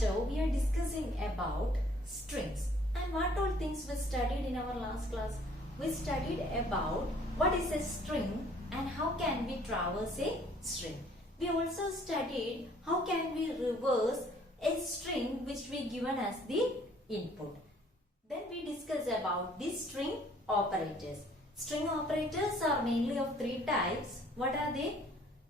chapter we are discussing about strings, and what all things we studied in our last class. We studied about what is a string and how can we traverse a string. We also studied how can we reverse a string which we given as the input. Then we discussed about the string operators. String operators are mainly of three types. What are they?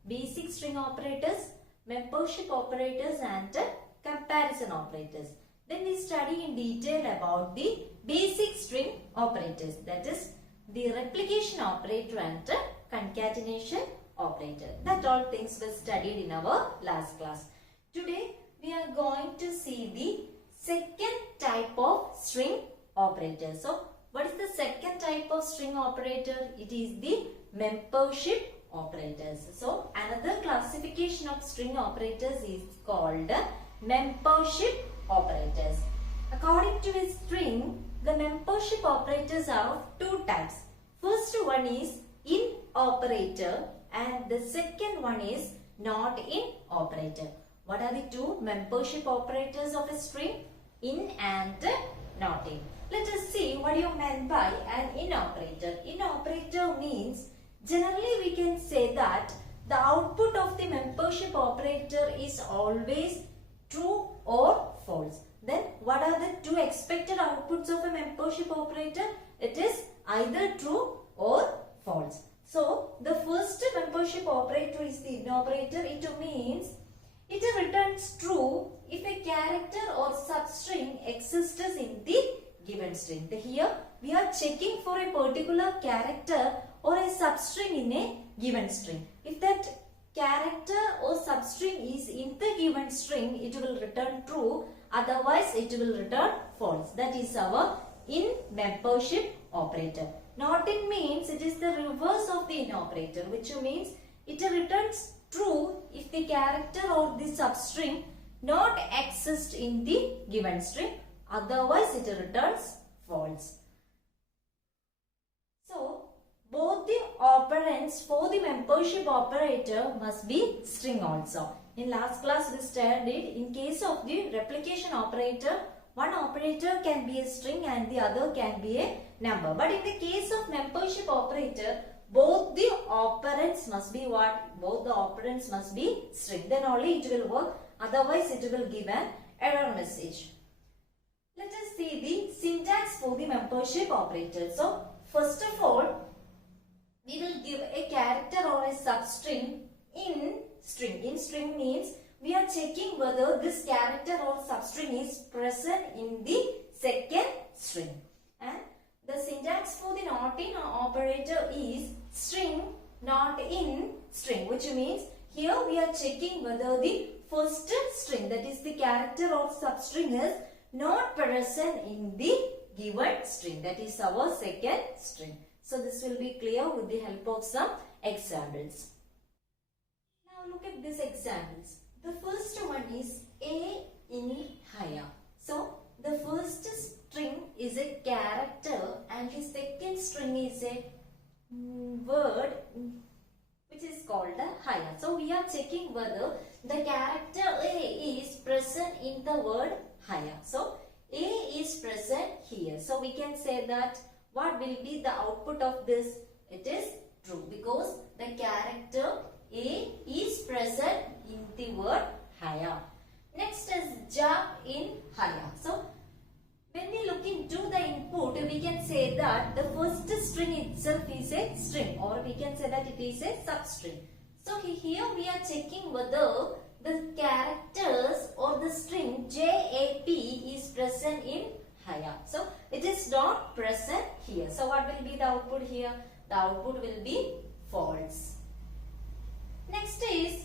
Basic string operators, membership operators and comparison operators. Then we study in detail about the basic string operators, that is the replication operator and concatenation operator. That all things were studied in our last class. Today we are going to see the second type of string operator. So what is the second type of string operator? It is the membership operators. So another classification of string operators is called membership operators. According to a string, the membership operators are of two types. First one is in operator and the second one is not in operator. What are the two membership operators of a string? In and not in. Let us see what you meant by an in operator. In operator means generally we can say that the output of the membership operator is always true or false. Then what are the two expected outputs of a membership operator? It is either true or false. So the first membership operator is the in operator. It means it returns true if a character or substring exists in the given string. Here we are checking for a particular character or a substring in a given string. If that character or substring is in the given string, it will return true. Otherwise, it will return false. That is our in membership operator. Not in means it is the reverse of the in operator, which means it returns true if the character or the substring not exist in the given string. Otherwise, it returns false. So, both the operands for the membership operator must be string also. In last class, we studied in case of the replication operator, one operator can be a string and the other can be a number. But in the case of membership operator, both the operands must be what? Both the operands must be string. Then only it will work. Otherwise, it will give an error message. Let us see the syntax for the membership operator. So, first of all, we will give a character or a substring in string. In string means we are checking whether this character or substring is present in the second string. And the syntax for the not in operator is string not in string, which means here we are checking whether the first string, that is the character or substring, is not present in the given string, that is our second string. So this will be clear with the help of some examples. Now look at these examples. The first one is A in higher. So the first string is a character and the second string is a word which is called a higher. So we are checking whether the character A is present in the word higher. So A is present here. So we can say that what will be the output of this? It is true because the character A is present in the word higher. Next is jump in higher. So when we look into the input, we can say that the first string itself is a string, or we can say that it is a substring. So here we are checking whether the characters or the string JAP is present in higher. So it is not present here. So what will be the output here? The output will be false. Next is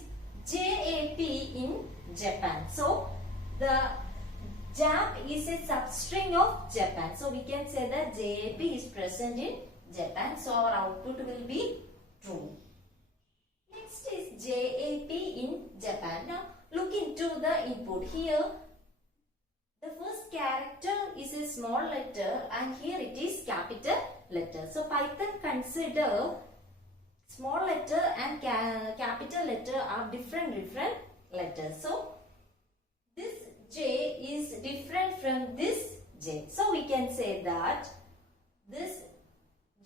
JAP in Japan. So the JAP is a substring of Japan. So we can say that JAP is present in Japan. So our output will be true. Next is JAP in Japan. Now look into the input. Here the first character is a small letter and here it is capital letter. So Python consider small letter and capital letter are different letters. So this J is different from this J. So we can say that this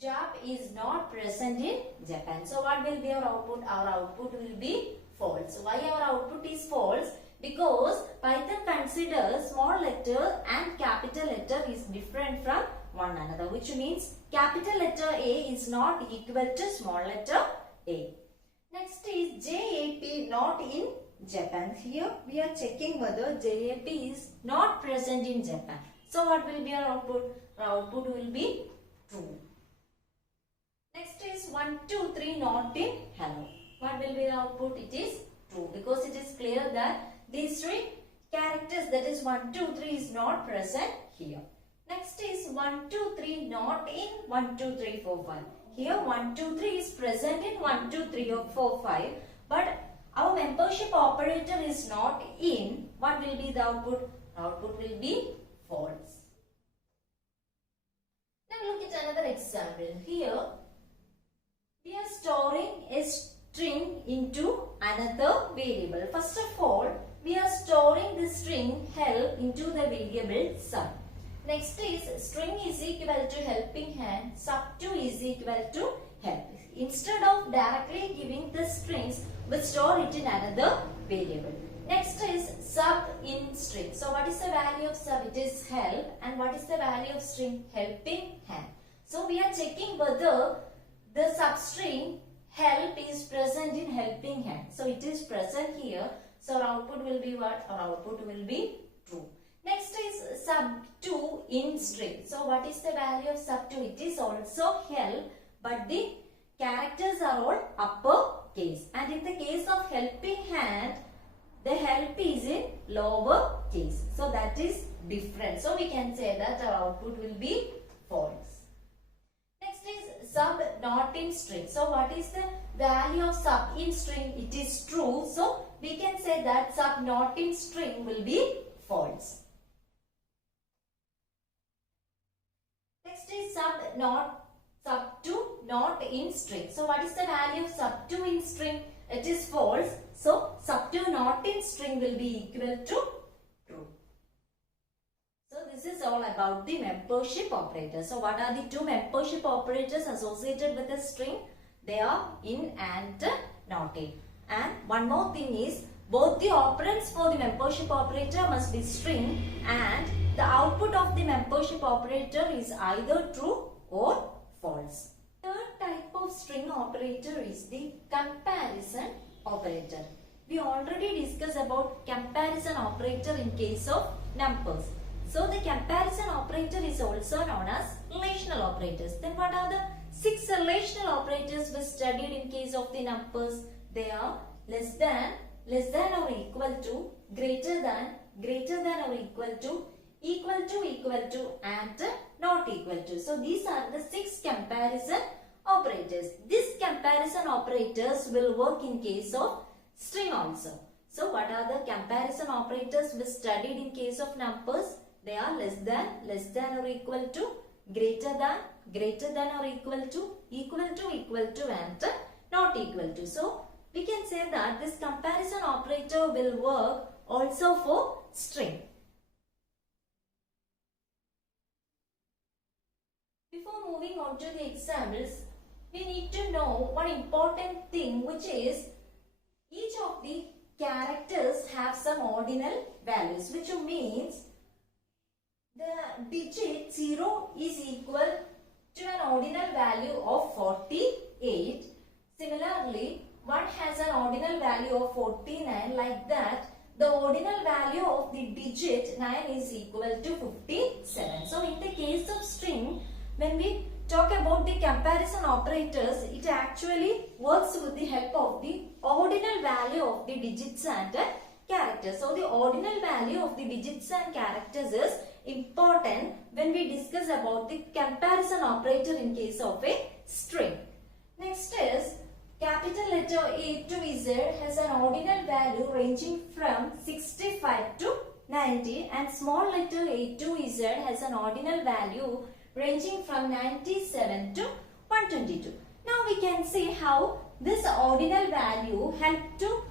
Jap is not present in Japan. So what will be our output? Our output will be false. Why our output is false? Because Python considers small letter and capital letter is different from one another, which means capital letter A is not equal to small letter A. Next is JAP not in Japan. Here we are checking whether JAP is not present in Japan. So what will be our output? Our output will be true. Next is 1, 2, 3 not in hello. What will be the output? It is true, because it is clear that these three characters, that is 1, 2, 3 is not present here. Next is 1, 2, 3 not in 1, 2, 3, 4, 5. Here 1, 2, 3 is present in 1, 2, 3 or 4, 5. But our membership operator is not in. What will be the output? Output will be false. Now look at another example. Here we are storing a string into another variable. First of all, we are storing the string help into the variable sub. Next is string is equal to helping hand, sub2 is equal to help. Instead of directly giving the strings, we store it in another variable. Next is sub in string. So what is the value of sub? It is help. And what is the value of string? Helping hand. So we are checking whether the substring help is present in helping hand. So it is present here. So our output will be what? Our output will be true. Next is sub2 in string. So what is the value of sub2? It is also help, but the characters are all upper case. And in the case of helping hand, the help is in lower case. So that is different. So we can say that our output will be false. Next is sub not in string. So what is the value of sub in string? It is true. So we can say that sub not in string will be false. Next is sub2 not in string. So what is the value of sub2 in string? It is false. So sub2 not in string will be equal to true. So this is all about the membership operators. So what are the two membership operators associated with a string? They are in and not in. And one more thing is, both the operands for the membership operator must be string, and the output of the membership operator is either true or false. Third type of string operator is the comparison operator. We already discussed about comparison operator in case of numbers. So the comparison operator is also known as relational operators. Then what are the 6 relational operators we studied in case of the numbers? They are less than or equal to, greater than or equal to, and not equal to. So these are the 6 comparison operators. These comparison operators will work in case of string also. So what are the comparison operators we studied in case of numbers? They are less than or equal to, greater than or equal to, and not equal to. So we can say that this comparison operator will work also for string. Before moving on to the examples, we need to know one important thing, which is each of the characters have some ordinal values, which means the digit 0 is equal to an ordinal value of 48. Similarly, 1 has an ordinal value of 49. Like that, the ordinal value of the digit 9 is equal to 57. So in the case of string, when we talk about the comparison operators, it actually works with the help of the ordinal value of the digits and characters. So the ordinal value of the digits and characters is important when we discuss about the comparison operator in case of a string. Next is capital letter A to Z has an ordinal value ranging from 65 to 90, and small letter A to Z has an ordinal value ranging from 97 to 122. Now we can see how this ordinal value help to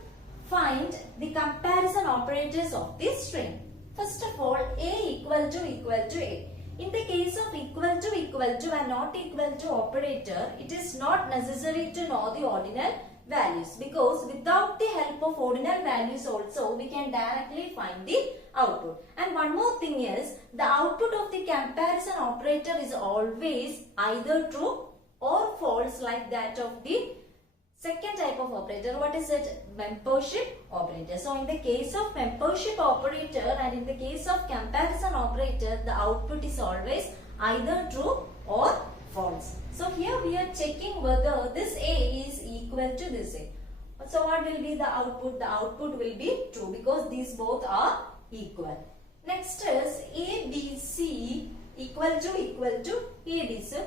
find the comparison operators of this string. First of all, A equal to A. In the case of equal to and not equal to operator, it is not necessary to know the ordinal values, because without the help of ordinal values also we can directly find the output. And one more thing is, the output of the comparison operator is always either true or false, like that of the second type of operator. What is it? Membership operator. So in the case of membership operator and in the case of comparison operator, the output is always either true or false. So here we are checking whether this A is equal to this A. So what will be the output? The output will be true, because these both are equal. Next is ABC equal to ABC.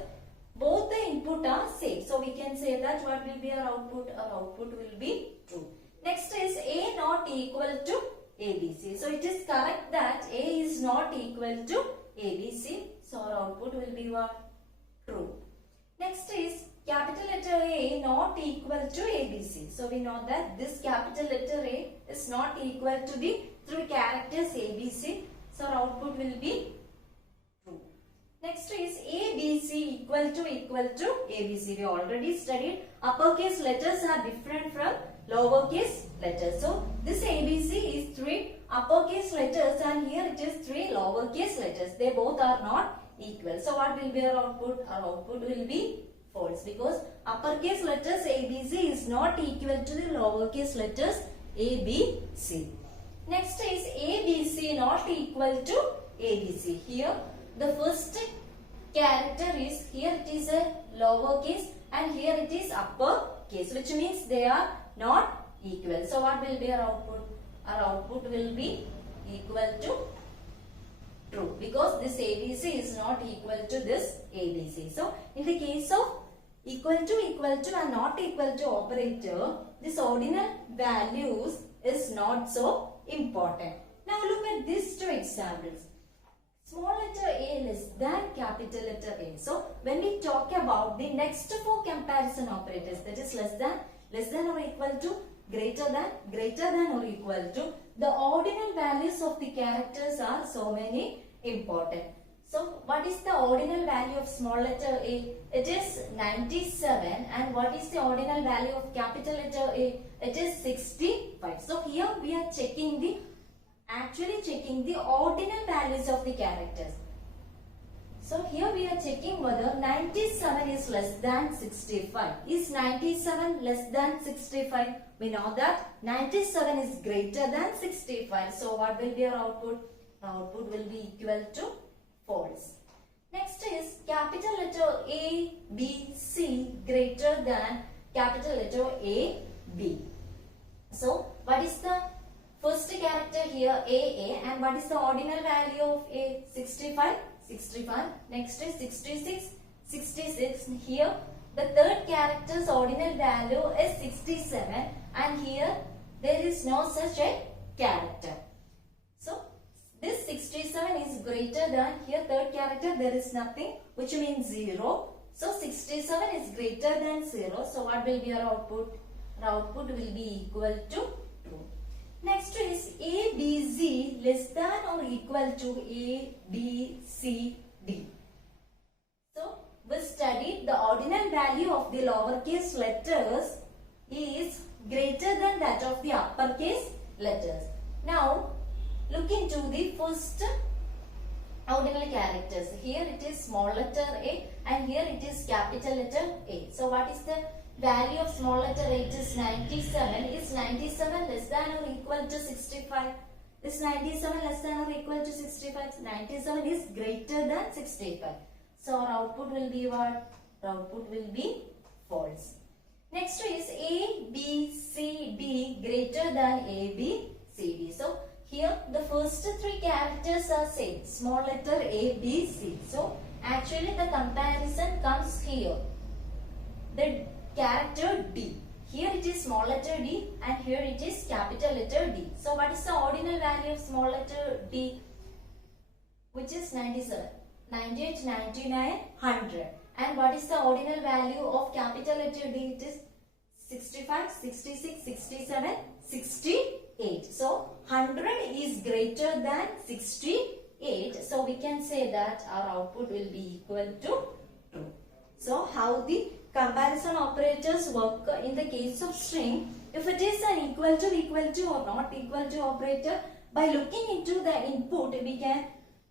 Both the input are same. So we can say that what will be our output? Our output will be true. Next is A not equal to ABC. So it is correct that A is not equal to ABC. So our output will be what? True. Next is capital letter A not equal to ABC. So we know that this capital letter A is not equal to the three characters ABC. So our output will be true. Next is ABC equal to ABC. We already studied uppercase letters are different from lowercase letters. So this ABC is three uppercase letters and here it is three lowercase letters. They both are not equal. So what will be our output? Our output will be false, because uppercase letters ABC is not equal to the lowercase letters ABC. Next is ABC not equal to ABC. Here the first character is, here it is a lowercase and here it is uppercase, which means they are not equal. So what will be our output? Our output will be equal to true, because this ABC is not equal to this ABC. So in the case of equal to and not equal to operator, this ordinal values is not so important. Now look at these two examples. Small letter A less than capital letter A. So when we talk about the next four comparison operators, that is less than or equal to, greater than or equal to, the ordinal values of the characters are so many important. So what is the ordinal value of small letter A? It is 97. And what is the ordinal value of capital letter A? It is 65. So here we are actually checking the ordinal values of the characters. So here we are checking whether 97 is less than 65. Is 97 less than 65? We know that 97 is greater than 65. So what will be our output? Our output will be equal to false. Next is capital letter A, B, C greater than capital letter A, B. So what is the first character here? A, and what is the ordinal value of A? 65. Next is 66. Here the third character's ordinal value is 67 and here there is no such a character. So this 67 is greater than, here third character there is nothing, which means 0. So 67 is greater than 0. So what will be our output? Our output will be equal to 2. Next is A, B, Z less than or equal to A, B, C, D. So we studied the ordinal value of the lowercase letters is greater than that of the uppercase letters. Now look into the first ordinal characters. Here it is small letter A and here it is capital letter A. So what is the value of small letter A? It is 97. Is 97 less than or equal to 65? Is 97 less than or equal to 65? 97 is greater than 65. So our output will be what? Our output will be false. Next is A, B, C, D greater than A, B, C, D. So here the first three characters are same. Small letter A, B, C. So actually the comparison comes here. The character D. Here it is small letter D and here it is capital letter D. So what is the ordinal value of small letter D? Which is 97. 98, 99, 100. And what is the ordinal value of capital letter D? It is 65, 66, 67, 68. So 100 is greater than 68. So we can say that our output will be equal to true. So how the comparison operators work in the case of string? If it is an equal to or not equal to operator, by looking into the input we can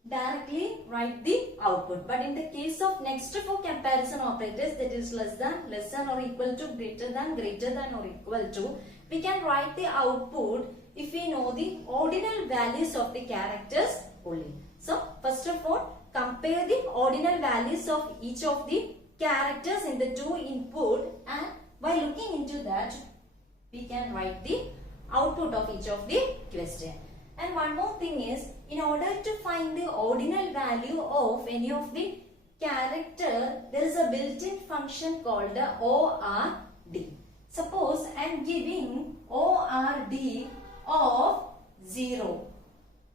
directly write the output. But in the case of next four comparison operators, that is less than or equal to, greater than or equal to, we can write the output if we know the ordinal values of the characters only. So first of all, compare the ordinal values of each of the characters in the two input, and by looking into that we can write the output of each of the question. And one more thing is, in order to find the ordinal value of any of the character, there is a built-in function called the ORD. Suppose I am giving ORD of 0.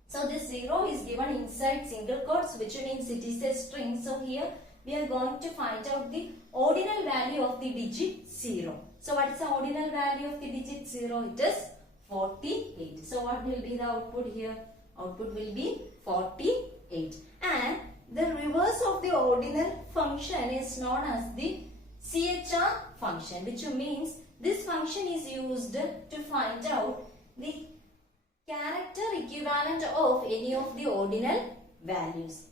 So this 0 is given inside single quotes, which means it is a string. So here we are going to find out the ordinal value of the digit 0. So what is the ordinal value of the digit 0? It is 48. So what will be the output here? Output will be 48. And the reverse of the ordinal function is known as the CHR function, which means this function is used to find out the character equivalent of any of the ordinal values.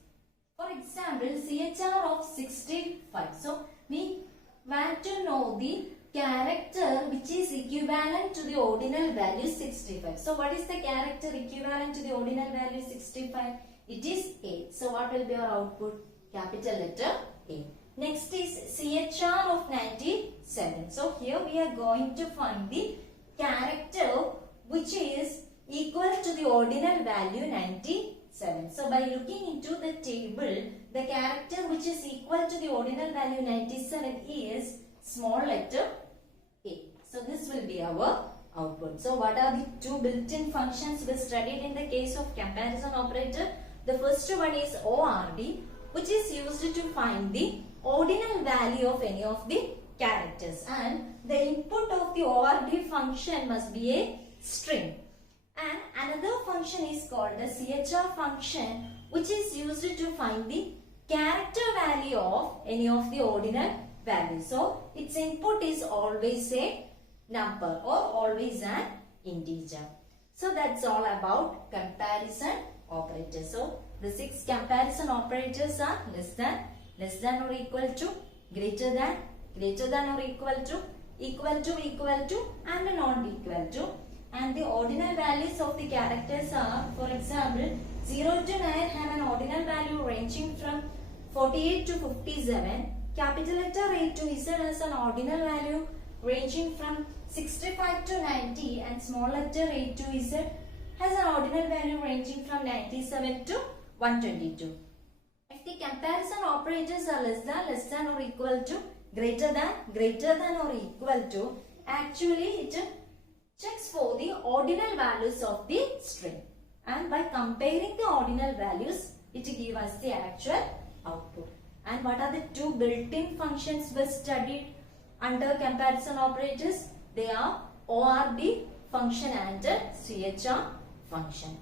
For example, CHR of 65. So we want to know the character which is equivalent to the ordinal value 65. So what is the character equivalent to the ordinal value 65? It is A. So what will be our output? Capital letter A. Next is CHR of 97. So here we are going to find the character which is equal to the ordinal value 97. So by looking into the table, the character which is equal to the ordinal value 97 is small letter A. So this will be our output. So what are the two built-in functions we studied in the case of comparison operator? The first one is ORD, which is used to find the ordinal value of any of the characters, and the input of the ORD function must be a string. And another function is called the CHR function, which is used to find the character value of any of the ordinal values. So its input is always a number or always an integer. So that's all about comparison operators. So the 6 comparison operators are less than or equal to, greater than or equal to, and not equal to. And the ordinal values of the characters are, for example, 0 to 9 have an ordinal value ranging from 48 to 57. Capital letter A to Z has an ordinal value ranging from 65 to 90, and small letter A to Z has an ordinal value ranging from 97 to 122. If the comparison operators are less than or equal to, greater than or equal to, actually it checks for the ordinal values of the string, and by comparing the ordinal values it gives us the actual output. And what are the two built-in functions we studied under comparison operators? They are ORD function and CHR function.